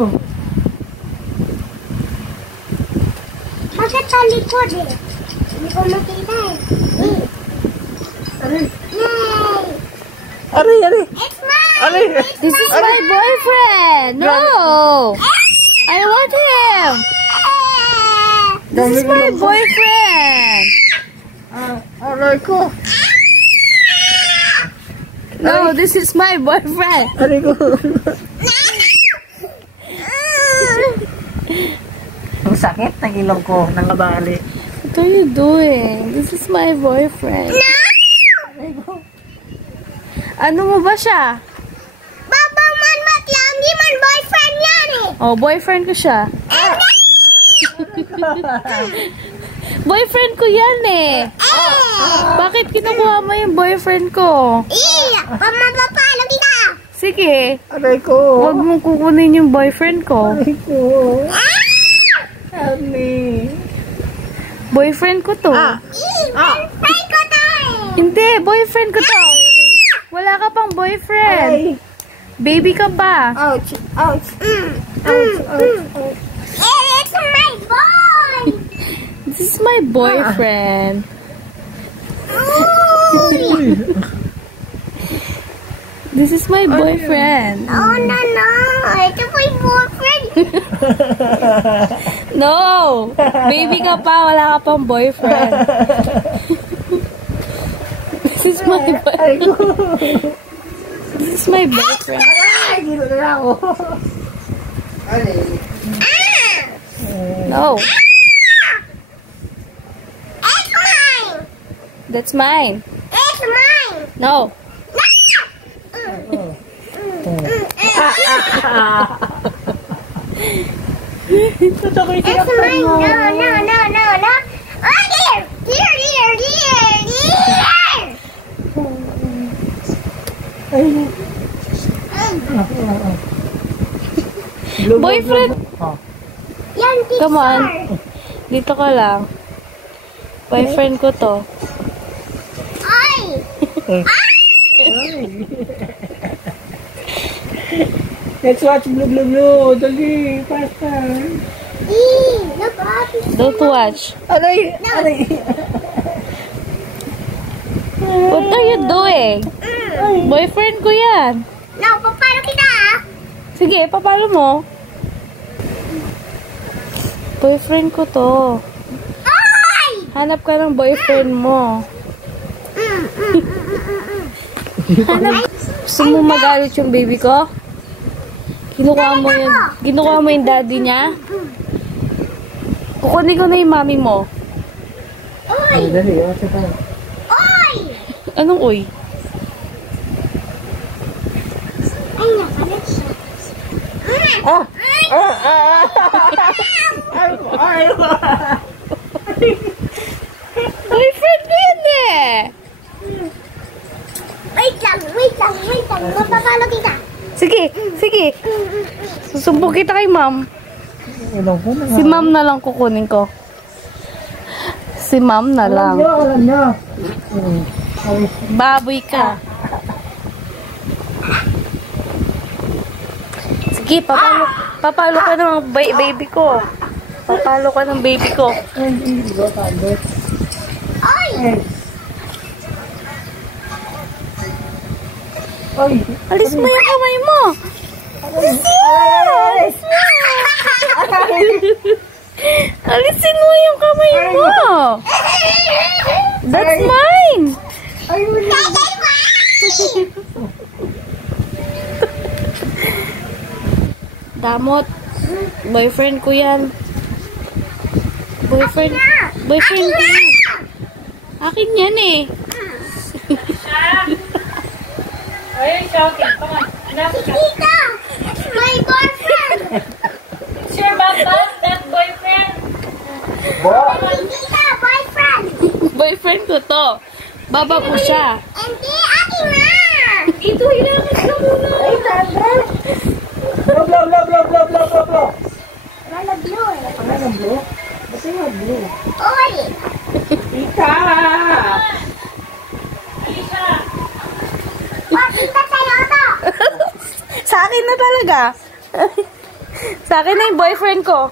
Oh. Bakit sa likod eh? Hindi ko makita eh. Aray. Yay! Aray, aray. It's mine! Aray. This is my boyfriend. No, I want him. This is my boyfriend. Aray ko. No, this is my boyfriend. Aray ko. Ang sakit ng ilong ko, nangabali. What are you doing? This is my boyfriend. Aray ko. Ano mo ba siya? Baba man matlang, di man boyfriend yan eh. Oh, boyfriend ko siya. Boyfriend ko yan eh. Bakit kinukuha mo yung boyfriend ko? Pamapapalo kita. Sige, Aray ko. huwag mong kukunin yung boyfriend ko. Aray ko. Honey. Boyfriend ko to. Boyfriend ko to eh. Hindi, boyfriend ko to. Wala ka pang boyfriend. Ay. Baby ka pa. Ouch. Ouch. Ouch. Ouch. Ouch. It's my boy. This is my boyfriend. This is my boyfriend. Oh no no, ito my boyfriend. No! Baby ka pa, wala ka pang boyfriend. This is my boyfriend. This is my boyfriend. Ay, gino na ako. Aray. No. It's mine. That's mine. It's mine. No. Ito ko yung It's mine. tinakpan mo. No. Oh dear. Ay. Boyfriend. Oh. Yan, teacher. Come on. Dito ka lang. Boyfriend ko to. Ay. Let's watch Blue Blue Blue. Dali, faster. Look up. Don't watch. Aray, aray. What are you doing? Boyfriend ko yan. No, papalo kita ah. Sige, papalo mo. Boyfriend ko to. Ay! Hanap ka ng boyfriend mo. Hanap. Gusto mo magalit yung baby ko? Kinukuha mo yung daddy niya? Kukunin ko na yung mami mo. Oy! Dali, watch it out. Oy! Anong uy? Ay, nakalit siya. Ah! Ay! Boyfriend ko yan eh! Wait lang. Mapapalo kita. Sige. Susumbong kita kay ma'am. Ilong ko na. Si ma'am na lang kukunin ko. Si ma'am na lang. Alam niyo. Baboy ka. Sige, papalo ka ng baby ko. Papalo ka ng baby ko. Oy! Ay! Alis mo yung kamay mo. Alisin mo yung kamay mo. That's mine. Ay! Damot. Boyfriend ko yan. Boyfriend ko yan. Akin yan eh. Ayun, shocking. Come on. Enough. Tita! My boyfriend! Sure about that boyfriend? Tita, boyfriend! Boyfriend ko to. Baba po siya. Hindi, akin na! Ito, hinangat ka muna. Ay, Sandra! Blow! Wala blue eh. Ano ng blue? Basta yung blue. Oy! Ika! Isha. Tita, sa'yo to! Sa akin na talaga. Sa akin na yung boyfriend ko.